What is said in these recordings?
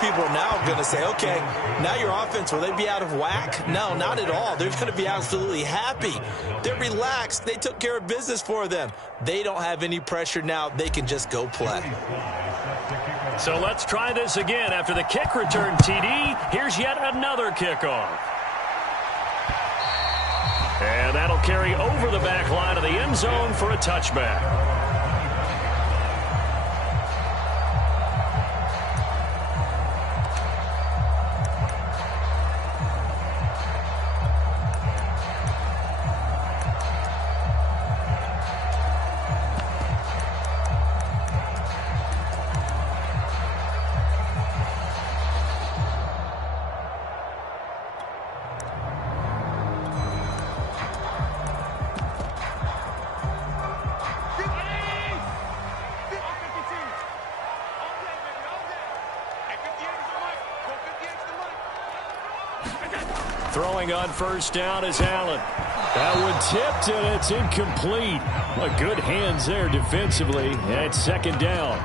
people are now going to say, okay, now your offense, will they be out of whack? No, not at all. They're going to be absolutely happy. They're relaxed. They took care of business for them. They don't have any pressure now. They can just go play. So let's try this again. After the kick return TD, here's yet another kickoff. And that'll carry over the back line of the end zone for a touchback. Throwing on first down is Allen. That one tipped, and it's incomplete. Well, good hands there defensively at second down.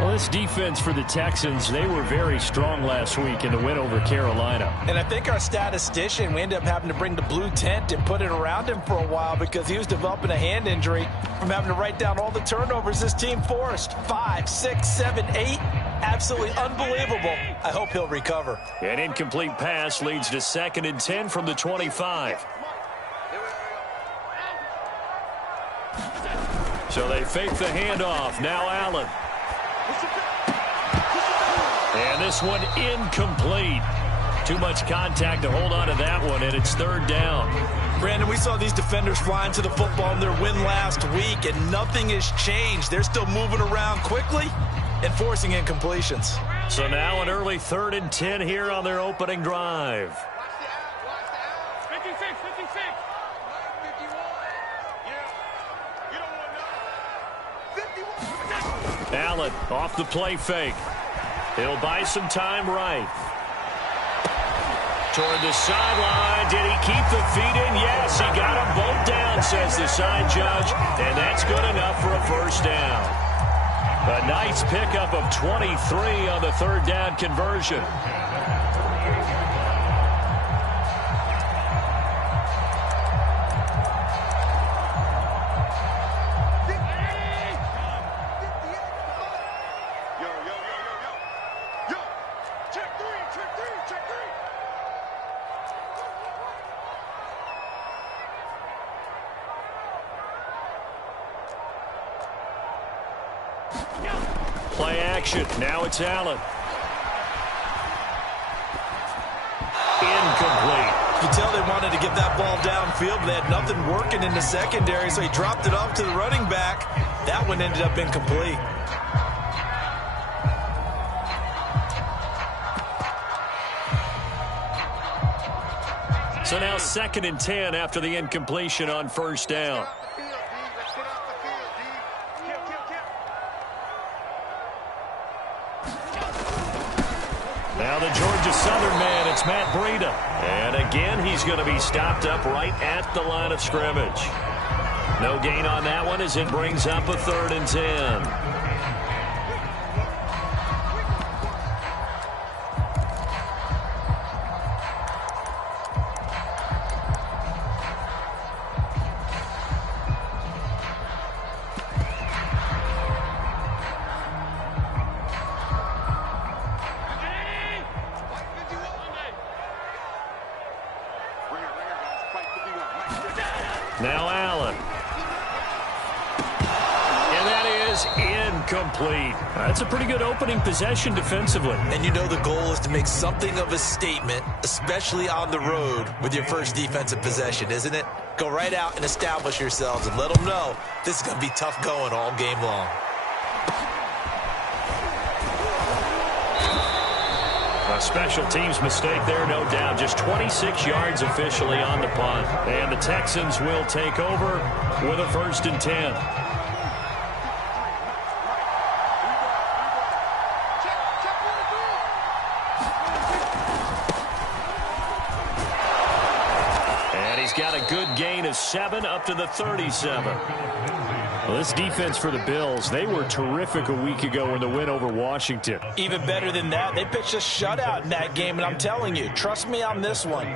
Well, this defense for the Texans, they were very strong last week in the win over Carolina. And I think our statistician, we ended up having to bring the blue tent and put it around him for a while because he was developing a hand injury from having to write down all the turnovers this team forced. 5, 6, 7, 8. Absolutely unbelievable. I hope he'll recover. An incomplete pass leads to 2nd and 10 from the 25. So they fake the handoff. Now Allen. And this one incomplete. Too much contact to hold on to that one, and it's 3rd down. Brandon, we saw these defenders flying to the football in their win last week, and nothing has changed. They're still moving around quickly and forcing incompletions. So now an early 3rd and 10 here on their opening drive. 56, 56. Allen off the play fake. He'll buy some time right. Toward the sideline. Did he keep the feet in? Yes, he got them both down, says the side judge. And that's good enough for a first down. A nice pickup of 23 on the 3rd down conversion. Play action. Now it's Allen. Incomplete. You tell they wanted to get that ball downfield, but they had nothing working in the secondary, so he dropped it off to the running back. That one ended up incomplete. So now 2nd and 10 after the incompletion on first down. Now the Georgia Southern man, it's Matt Breida. And again, he's going to be stopped up right at the line of scrimmage. No gain on that one as it brings up a 3rd and 10. Now Allen. And that is incomplete. That's a pretty good opening possession defensively. And you know the goal is to make something of a statement, especially on the road with your first defensive possession, isn't it? Go right out and establish yourselves and let them know this is going to be tough going all game long. A special teams mistake there, no doubt. Just 26 yards officially on the punt. And the Texans will take over with a 1st and 10. And he's got a good gain of 7 up to the 37. Well, this defense for the Bills, they were terrific a week ago in the win over Washington. Even better than that, they pitched a shutout in that game, and I'm telling you, trust me on this one.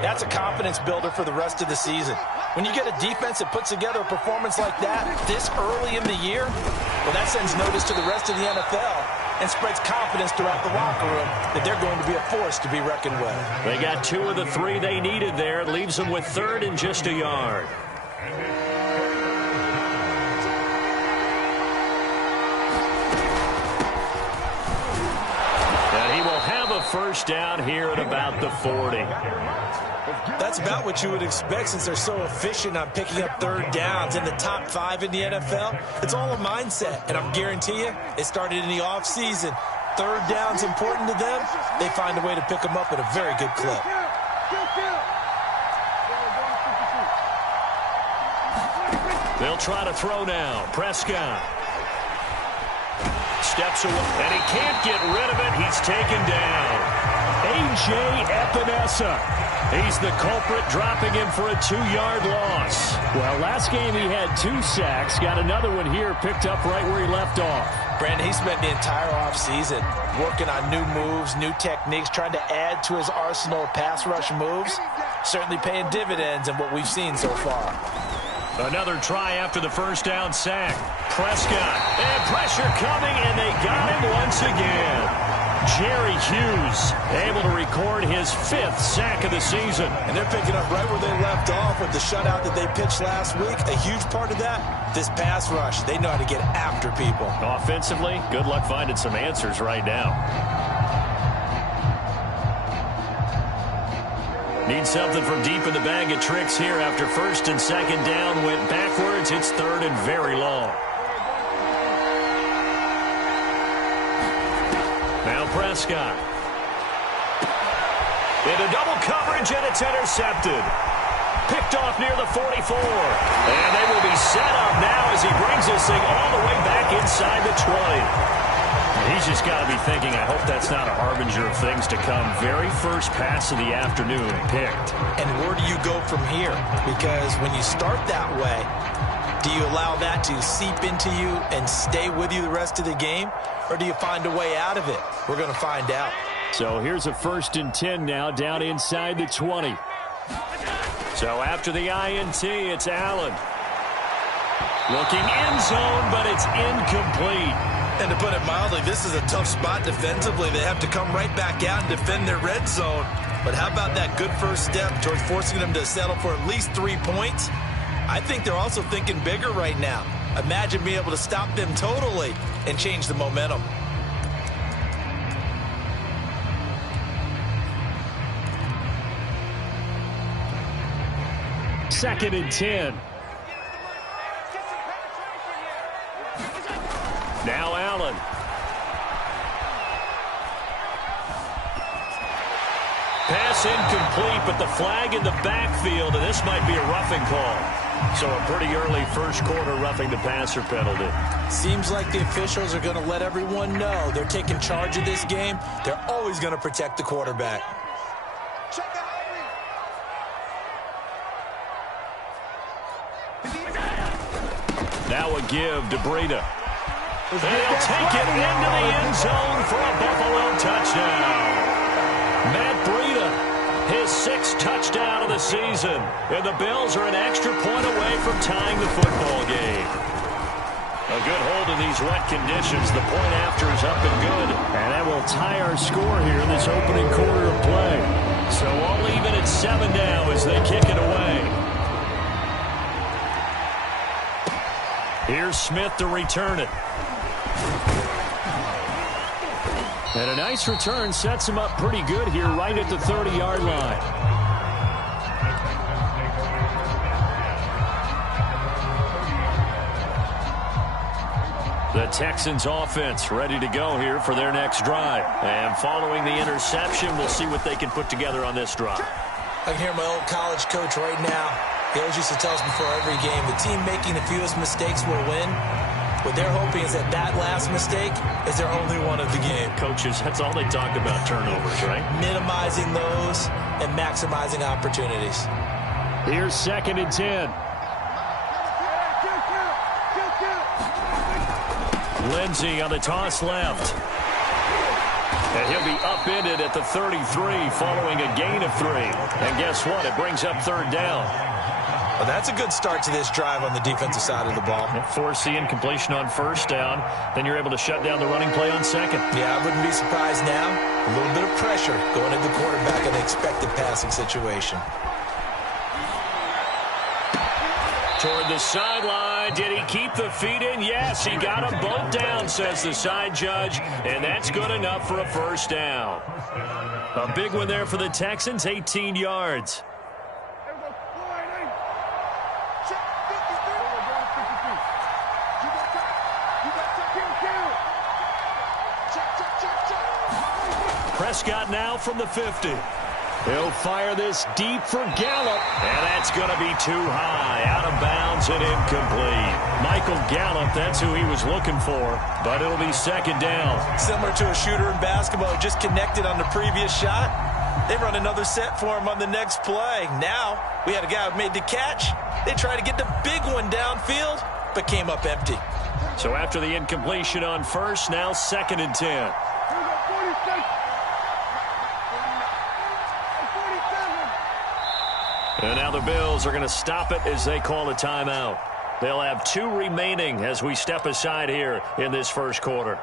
That's a confidence builder for the rest of the season. When you get a defense that puts together a performance like that this early in the year, well, that sends notice to the rest of the NFL and spreads confidence throughout the locker room that they're going to be a force to be reckoned with. They got 2 of the 3 they needed there. It leaves them with 3rd and just a yard. And he will have a first down here at about the 40. That's about what you would expect since they're so efficient on picking up 3rd downs in the top 5 in the NFL. It's all a mindset, and I'm guarantee you it started in the offseason. 3rd down's important to them. They find a way to pick them up at a very good clip. They'll try to throw now. Prescott steps away, and he can't get rid of it. He's taken down. A.J. Epinesa. He's the culprit, dropping him for a 2-yard loss. Well, last game he had 2 sacks. Got another one here, picked up right where he left off. Brandon, he spent the entire offseason working on new moves, new techniques, trying to add to his arsenal of pass rush moves. Certainly paying dividends in what we've seen so far. Another try after the first down sack. Prescott, and pressure coming, and they got him once again. Jerry Hughes able to record his 5th sack of the season. And they're picking up right where they left off with the shutout that they pitched last week. A huge part of that, this pass rush. They know how to get after people. Offensively, good luck finding some answers right now. Need something from deep in the bag of tricks here after 1st and 2nd down went backwards. It's 3rd and very long. Now Prescott. Into double coverage, and it's intercepted. Picked off near the 44. And they will be set up now as he brings this thing all the way back inside the 20. He's just got to be thinking, I hope that's not a harbinger of things to come. Very first pass of the afternoon picked. And where do you go from here? Because when you start that way, do you allow that to seep into you and stay with you the rest of the game? Or do you find a way out of it? We're going to find out. So here's a 1st and 10 now down inside the 20. So after the INT, it's Allen. Looking end zone, but it's incomplete. And to put it mildly, this is a tough spot defensively. They have to come right back out and defend their red zone. But how about that good first step towards forcing them to settle for at least 3 points? I think they're also thinking bigger right now. Imagine being able to stop them totally and change the momentum. Second and 10. Now Allen. Pass incomplete, but the flag in the backfield, and this might be a roughing call. So a pretty early first quarter roughing the passer penalty. Seems like the officials are going to let everyone know they're taking charge of this game. They're always going to protect the quarterback. Now a give to Breida. And he'll take it into the end zone for a Buffalo touchdown. Matt Breida, his 6th touchdown of the season. And the Bills are an extra point away from tying the football game. A good hold in these wet conditions. The point after is up and good. And that will tie our score here in this opening quarter of play. So all even at 7 now as they kick it away. Here's Smith to return it. And a nice return sets him up pretty good here right at the 30-yard line. The Texans offense ready to go here for their next drive. And following the interception, we'll see what they can put together on this drive. I can hear my old college coach right now. He always used to tell us before every game, the team making the fewest mistakes will win. What they're hoping is that that last mistake is their only one of the game. Coaches, that's all they talk about, turnovers, right? Minimizing those and maximizing opportunities. Here's 2nd and 10. Lindsey on the toss left. And he'll be upended at the 33 following a gain of 3. And guess what? It brings up third down. Well, that's a good start to this drive on the defensive side of the ball. Force the incompletion on first down. Then you're able to shut down the running play on second. Yeah, I wouldn't be surprised now. A little bit of pressure going at the quarterback in an expected passing situation. Toward the sideline. Did he keep the feet in? Yes, he got them both down, says the side judge. And that's good enough for a first down. A big one there for the Texans, 18 yards. Prescott now from the 50. He'll fire this deep for Gallup. And that's going to be too high. Out of bounds and incomplete. Michael Gallup, that's who he was looking for. But it'll be second down. Similar to a shooter in basketball, just connected on the previous shot. They run another set for him on the next play. Now, we had a guy who made the catch. They tried to get the big one downfield, but came up empty. So after the incompletion on first, now second and 10. And now the Bills are going to stop it as they call a timeout. They'll have 2 remaining as we step aside here in this first quarter.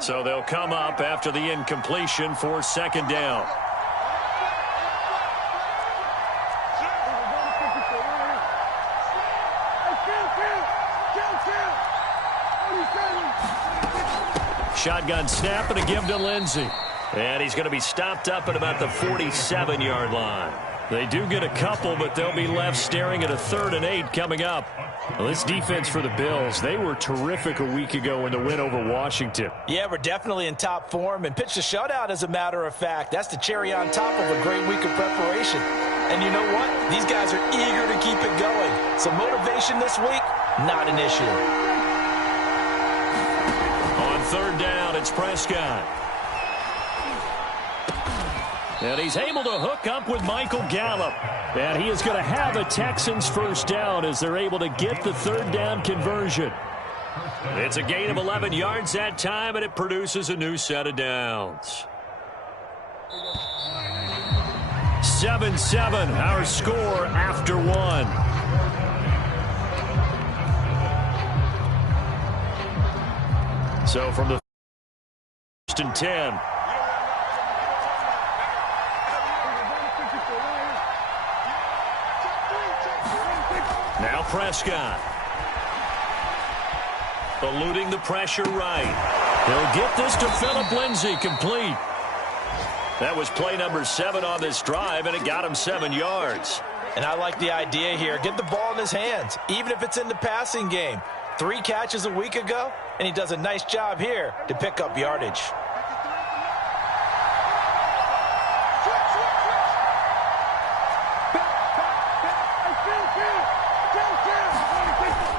So they'll come up after the incompletion for second down. Shotgun snap and a give to Lindsey. And he's going to be stopped up at about the 47-yard line. They do get a couple, but they'll be left staring at a 3rd and 8 coming up. Well, this defense for the Bills, they were terrific a week ago in the win over Washington. Yeah, we're definitely in top form and pitched a shutout, as a matter of fact. That's the cherry on top of a great week of preparation. And you know what? These guys are eager to keep it going. So motivation this week, not an issue. On third down, it's Prescott. And he's able to hook up with Michael Gallup. And he is going to have a Texans first down as they're able to get the third down conversion. It's a gain of 11 yards that time, and it produces a new set of downs. 7-7, our score after 1. So from the 1st and 10. Now Prescott. Eluding the pressure right. He'll get this to Phillip Lindsay, complete. That was play number 7 on this drive, and it got him 7 yards. And I like the idea here. Get the ball in his hands, even if it's in the passing game. 3 catches a week ago, and he does a nice job here to pick up yardage.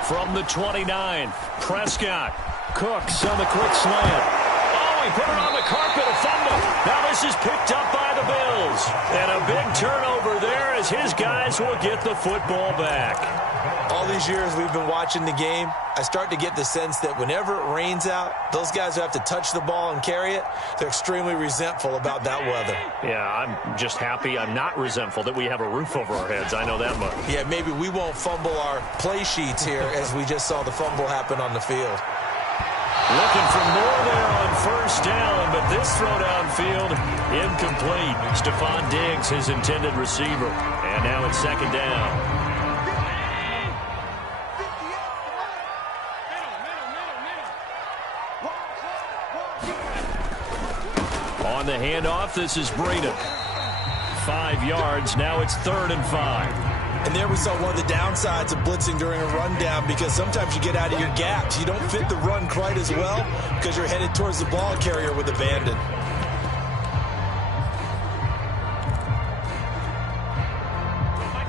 From the 29, Prescott. Cooks on the quick slant. Oh, he put it on the carpet, a fumble. Now this is picked up by the Bills. And a big turnover there as his guys will get the football back. All these years we've been watching the game, I start to get the sense that whenever it rains out, those guys who have to touch the ball and carry it, they're extremely resentful about that weather. Yeah, I'm just happy I'm not resentful that we have a roof over our heads. I know that much. Yeah, maybe we won't fumble our play sheets here as we just saw the fumble happen on the field. Looking for more there on first down, but this throw downfield incomplete. Stephon Diggs, his intended receiver. And now it's second down. On the handoff, this is Breida. 5 yards, now it's 3rd and 5. And there we saw one of the downsides of blitzing during a rundown, because sometimes you get out of your gaps. You don't fit the run quite as well because you're headed towards the ball carrier with abandon.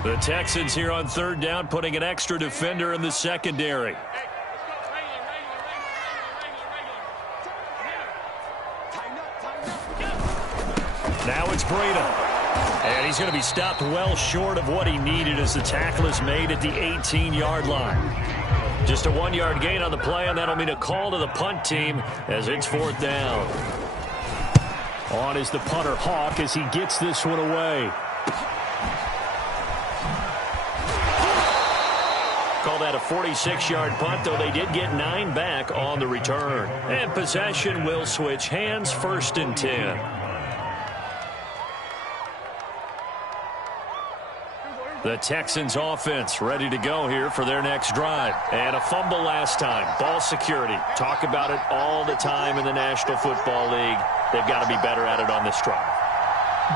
The Texans here on third down, putting an extra defender in the secondary. Now it's Breida. And he's going to be stopped well short of what he needed as the tackle is made at the 18-yard line. Just a 1-yard gain on the play, and that'll mean a call to the punt team as it's 4th down. On is the punter, Hawk, as he gets this one away. Call that a 46-yard punt, though they did get 9 back on the return. And possession will switch hands, 1st and 10. The Texans offense ready to go here for their next drive. And a fumble last time. Ball security. Talk about it all the time in the National Football League. They've got to be better at it on this drive.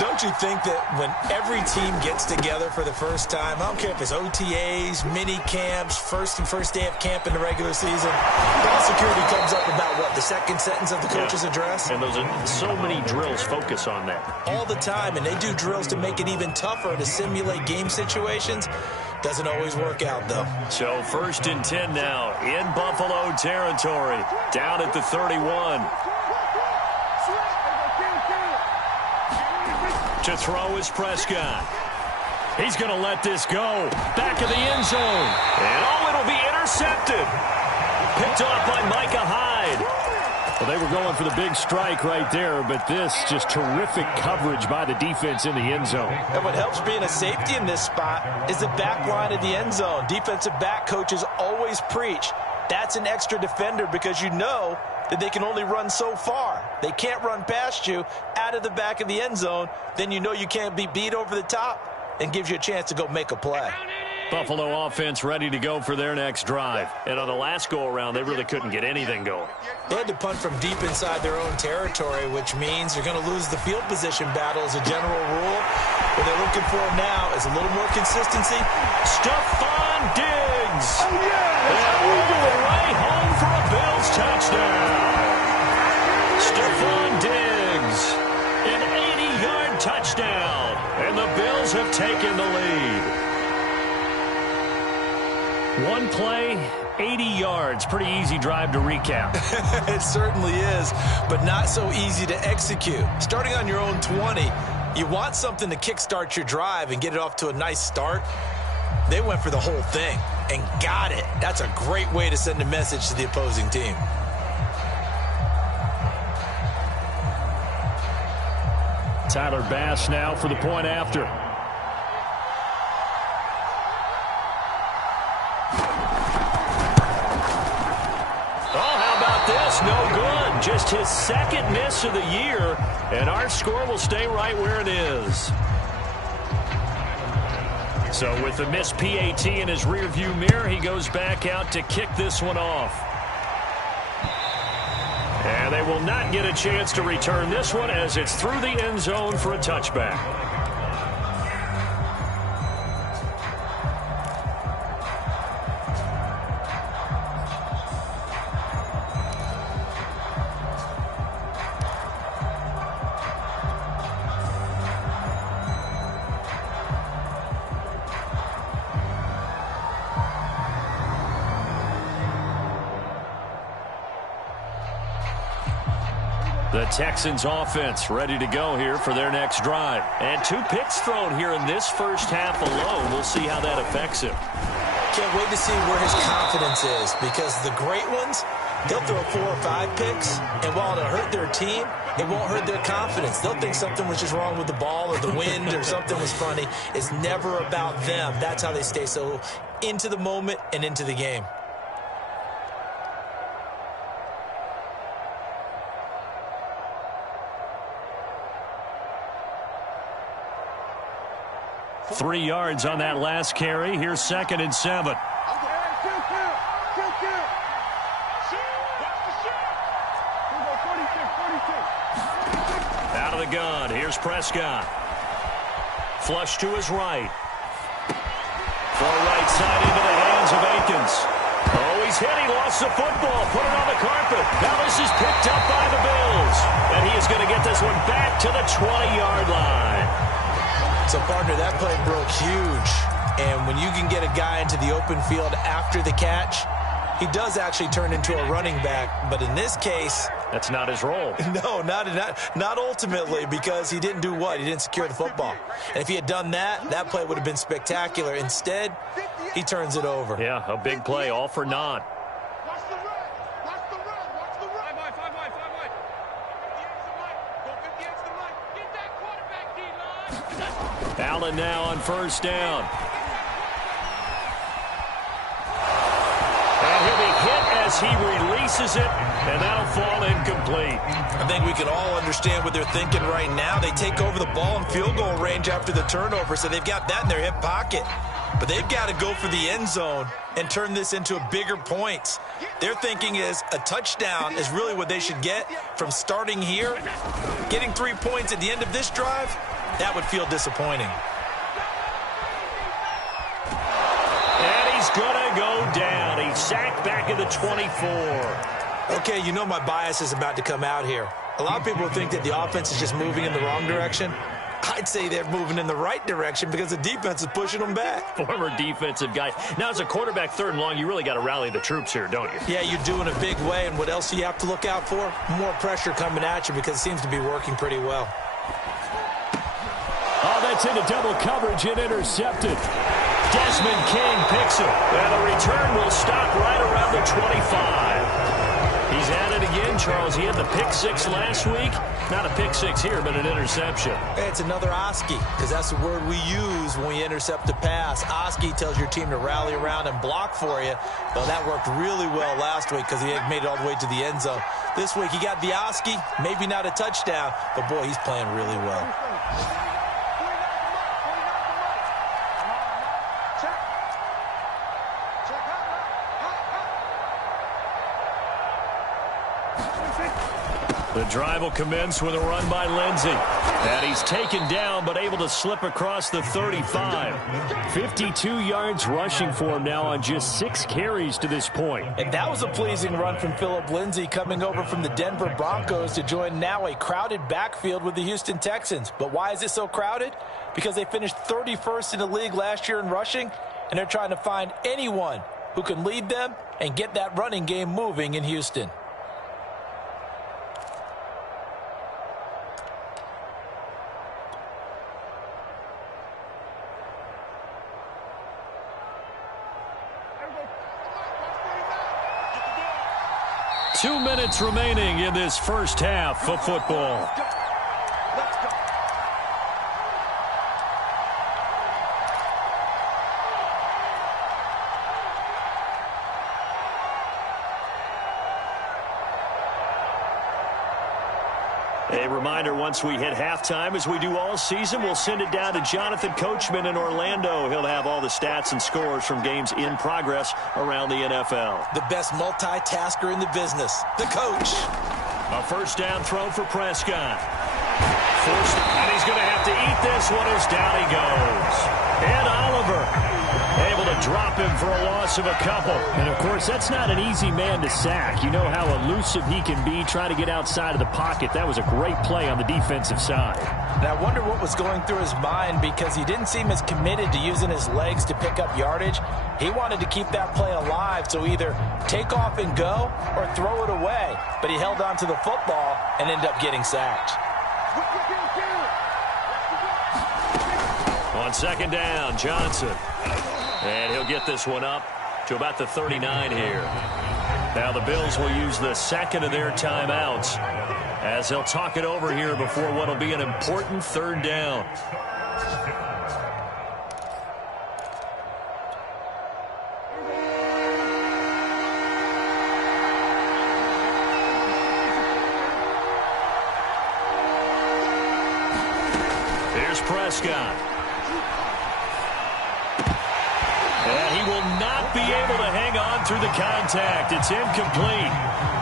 Don't you think that when every team gets together for the first time, I don't care if it's OTAs, mini camps, first day of camp in the regular season, ball security comes up about what, the second sentence of the coach's address? And those are so many drills focus on that. All the time, and they do drills to make it even tougher to simulate game situations. Doesn't always work out, though. So 1st and 10 now in Buffalo territory, down at the 31. To throw is Prescott. He's going to let this go. Back of the end zone. And it'll be intercepted. Picked off by Micah Hyde. Well, they were going for the big strike right there, but this just terrific coverage by the defense in the end zone. And what helps being a safety in this spot is the back line of the end zone. Defensive back coaches always preach. That's an extra defender because you know that they can only run so far. They can't run past you out of the back of the end zone. Then you know you can't be beat over the top and gives you a chance to go make a play. Buffalo offense ready to go for their next drive. And on the last go-around, they really couldn't get anything going. They had to punt from deep inside their own territory, which means you're going to lose the field position battle as a general rule. What they're looking for now is a little more consistency. Stephon Diggs. Oh, yeah! And all the way home for a Bills touchdown. Stephon Diggs, an 80-yard touchdown. And the Bills have taken the lead. One play, 80 yards. Pretty easy drive to recap. It certainly is, but not so easy to execute. Starting on your own 20, you want something to kickstart your drive and get it off to a nice start. They went for the whole thing and got it. That's a great way to send a message to the opposing team. Tyler Bass now for the point after. No good. Just his second miss of the year, and our score will stay right where it is. So with the missed PAT in his rearview mirror, he goes back out to kick this one off. And they will not get a chance to return this one as it's through the end zone for a touchback. The Texans offense ready to go here for their next drive. And 2 picks thrown here in this first half alone. We'll see how that affects him. Can't wait to see where his confidence is, because the great ones, they'll throw 4 or 5 picks, and while it'll hurt their team, it won't hurt their confidence. They'll think something was just wrong with the ball or the wind or something was funny. It's never about them. That's how they stay so into the moment and into the game. Three yards on that last carry. Here's 2nd and 7. Out of the gun. Here's Prescott. Flush to his right. Far right side into the hands of Akins. Oh, he's hit. He lost the football. Put it on the carpet. Now this is picked up by the Bills. And he is going to get this one back to the 20-yard line. So, partner, that play broke huge. And when you can get a guy into the open field after the catch, he does actually turn into a running back. But in this case, that's not his role. No, not ultimately, because he didn't do what? He didn't secure the football. And if he had done that, that play would have been spectacular. Instead, he turns it over. Yeah, a big play, all for naught. Allen now on first down. And he'll be hit as he releases it, and that'll fall incomplete. I think we can all understand what they're thinking right now. They take over the ball in field goal range after the turnover, so they've got that in their hip pocket. But they've got to go for the end zone and turn this into bigger points. Their thinking is a touchdown is really what they should get from starting here. Getting 3 points at the end of this drive, that would feel disappointing. And he's going to go down. He's sacked back at the 24. Okay, you know my bias is about to come out here. A lot of people think that the offense is just moving in the wrong direction. I'd say they're moving in the right direction because the defense is pushing them back. Former defensive guy. Now, as a quarterback, 3rd and long, you really got to rally the troops here, don't you? Yeah, you do in a big way. And what else do you have to look out for? More pressure coming at you because it seems to be working pretty well. Oh, that's into double coverage and intercepted. Desmond King picks it. And the return will stop right around the 25. He's at it again, Charles. He had the pick 6 last week. Not a pick 6 here, but an interception. It's another Oski, because that's the word we use when we intercept a pass. Oski tells your team to rally around and block for you. Well, that worked really well last week because he had made it all the way to the end zone. This week he got the Oski, maybe not a touchdown, but boy, he's playing really well. The drive will commence with a run by Lindsey. And he's taken down, but able to slip across the 35. 52 yards rushing for him now on just 6 carries to this point. And that was a pleasing run from Phillip Lindsay coming over from the Denver Broncos to join now a crowded backfield with the Houston Texans. But why is it so crowded? Because they finished 31st in the league last year in rushing, and they're trying to find anyone who can lead them and get that running game moving in Houston. Two minutes remaining in this first half of football. A reminder, once we hit halftime, as we do all season, we'll send it down to Jonathan Coachman in Orlando. He'll have all the stats and scores from games in progress around the NFL. The best multitasker in the business, the coach. A first down throw for Prescott. And he's going to have to eat this one as down he goes. And Oliver able to drop him for a loss of a couple. And, of course, that's not an easy man to sack. You know how elusive he can be trying to get outside of the pocket. That was a great play on the defensive side. And I wonder what was going through his mind, because he didn't seem as committed to using his legs to pick up yardage. He wanted to keep that play alive, so either take off and go or throw it away. But he held on to the football and ended up getting sacked. On second down, Johnson. And he'll get this one up to about the 39 here. Now the Bills will use the second of their timeouts as they'll talk it over here before what will be an important third down. Here's Prescott. And he will not be able to hang on through the contact. It's incomplete.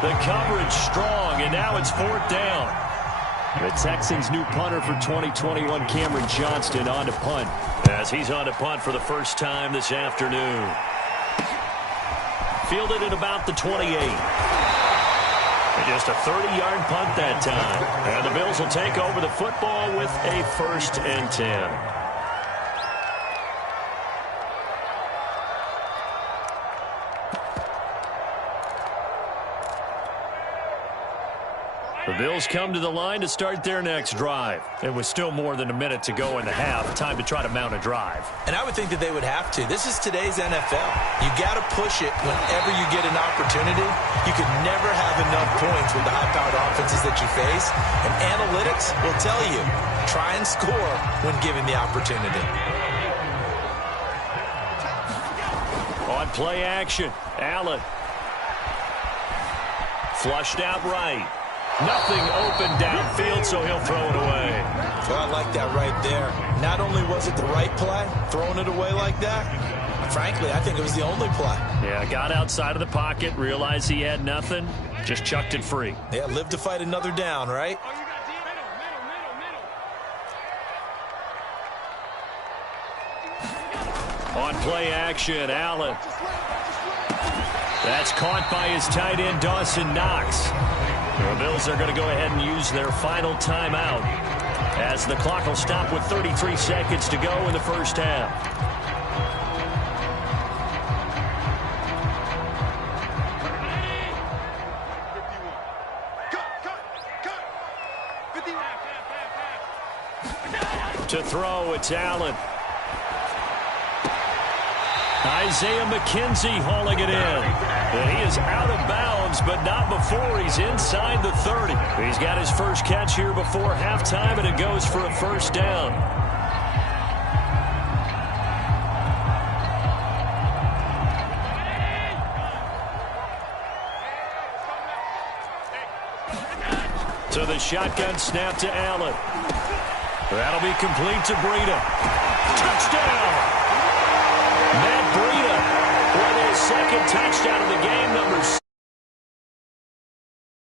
The coverage strong, and now it's 4th down. The Texans' new punter for 2021, Cameron Johnston, on to punt. As he's on to punt for the first time this afternoon. Fielded at about the 28. And just a 30-yard punt that time. And the Bills will take over the football with a 1st and 10. The Bills come to the line to start their next drive. It was still more than a minute to go in the half. Time to try to mount a drive. And I would think that they would have to. This is today's NFL. You got to push it whenever you get an opportunity. You can never have enough points with the high-powered offenses that you face. And analytics will tell you, try and score when given the opportunity. On play action, Allen. Flushed out right. Nothing open downfield, so he'll throw it away. Well, I like that right there. Not only was it the right play, throwing it away like that, frankly, I think it was the only play. Yeah, got outside of the pocket, realized he had nothing, just chucked it free. Yeah, live to fight another down, right? On play action, Allen. That's caught by his tight end, Dawson Knox. The Bills are going to go ahead and use their final timeout as the clock will stop with 33 seconds to go in the first half. To throw, it's Allen. Isaiah McKenzie hauling it in. And he is out of bounds, but not before he's inside the 30. He's got his first catch here before halftime, and it goes for a first down. To the shotgun snap to Allen. That'll be complete to Breida. Touchdown! Matt Breida with his second touchdown of the game, number 6.